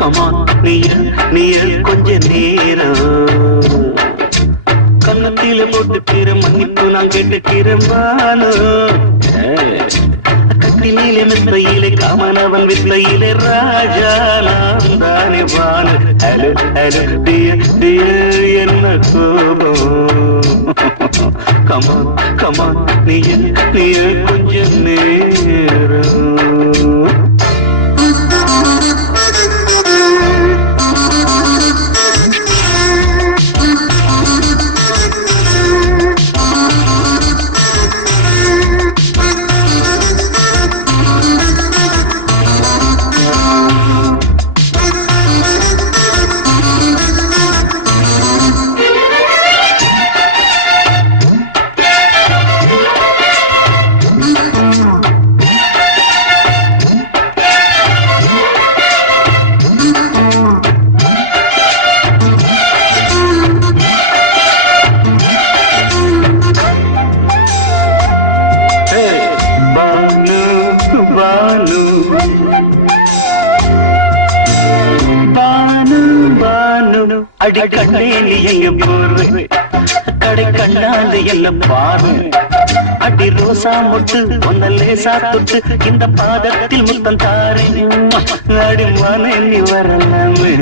come on நீய கொஞ்ச நேரம் கன்னத்தில போட்டுக்கிற மன்னிப்பு நான் கேட்டுக்கிறம்பானோ கட்டிலே மெத்தையிலே காமனவன் வித்தையிலே ராஜா நான் தானே வானு ஹலோ ஹலோ டியர் என்ன கோபம் கமான் கமான் நீய கொஞ்ச நேரம் அடி கண்ணேலி எங்க போற கடை கண்ணாந்து எல்லாம் பாரு அடி ரோசா முட்டு ஒன்ன லேசா தொட்டு இந்த பாதத்தில் முத்தம் தாரே அடி மனி வரலாமே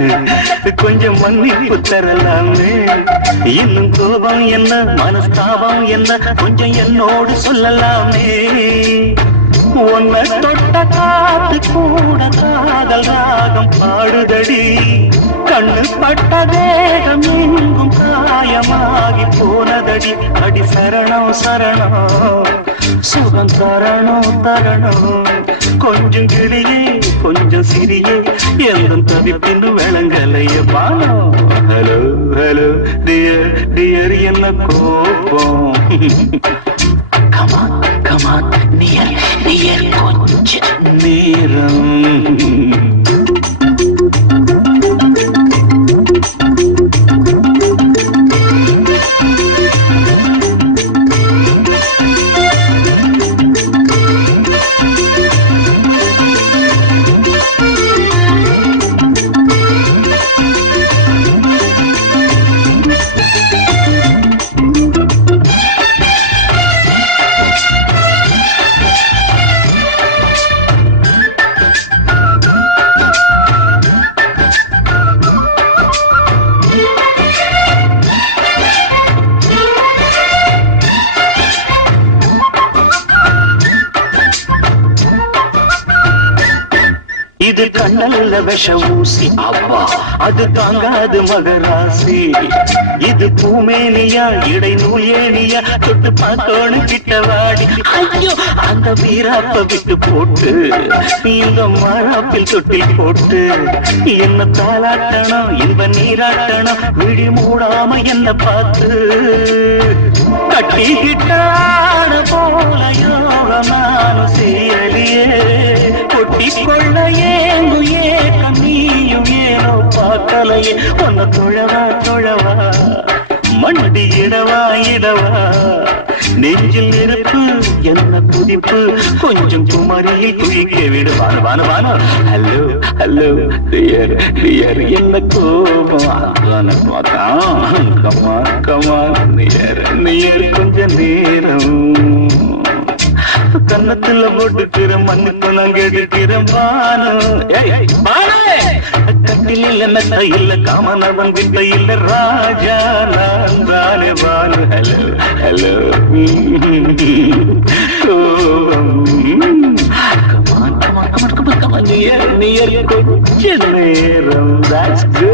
கொஞ்சம் மன்னிப்பு தரலாமே இன்னும் கோபம் என்ன மனஸ்தாபம் என்ன கொஞ்சம் என்னோடு சொல்லலாமே உன்னை தொட்ட காத்து கூட காதல் ராகம் பாடுதடி கண்ணு பட்ட தேகம் எங்கும் காயமாகி போனதடி அடி சரணம் சரணம் சுகம் தரணம் தரணம் கொஞ்சம் கிளியே கொஞ்சம் சிறியே எந்த தவிப்பின்னு விளங்கலைய பானோ ஹலோ ஹலோ டியர் டியர் என்ன கோபம் கமான் கமான் நியர் கொஞ்ச நேரம் இது கண்ணல்ல விஷ ஊசி அப்பா அது தாங்காது மகராசி இது பூமேனியா இடை நூல் ஏனியா தொட்டு பார்த்தோடு கிட்டவாடி ஐயோ அந்த வீராப்ப விட்டு போட்டு இந்த மாறாப்பில் தொட்டில் போட்டு என்ன தாளாட்டணும் இன்ப நீராட்டணும் விழி மூடாம என்ன பார்த்து கட்டிக்கிட்டான போல யோகமானும் செய்யலையே கொட்டி கொள்ள ஏங்கு ஏக்கம் நீயும் ஏனோ பார்க்கலையே உன்னை தொழவா தொழவா மண்டி இடவா இடவா நெஞ்சில் நெருப்பு என்ன துடிப்பு கொஞ்சம் குமரியில் குளிக்க விடு வான வான வான ஹலோ ஹலோ டியர் டியர் என்ன கோபம் கமான் கமான் நியர் நியர் கொஞ்ச நேரம் கன்னத்துல போட்டுக்கிற மண்ணுக்கு நான் கேட்டுக்கிறேன் பானு கட்டில மெத்த இல்ல காமனவன் விட்ட இல்ல ராஜா நான் தானே Banu hello hello come on come on come on come on near near கொஞ்ச நேரம் that's good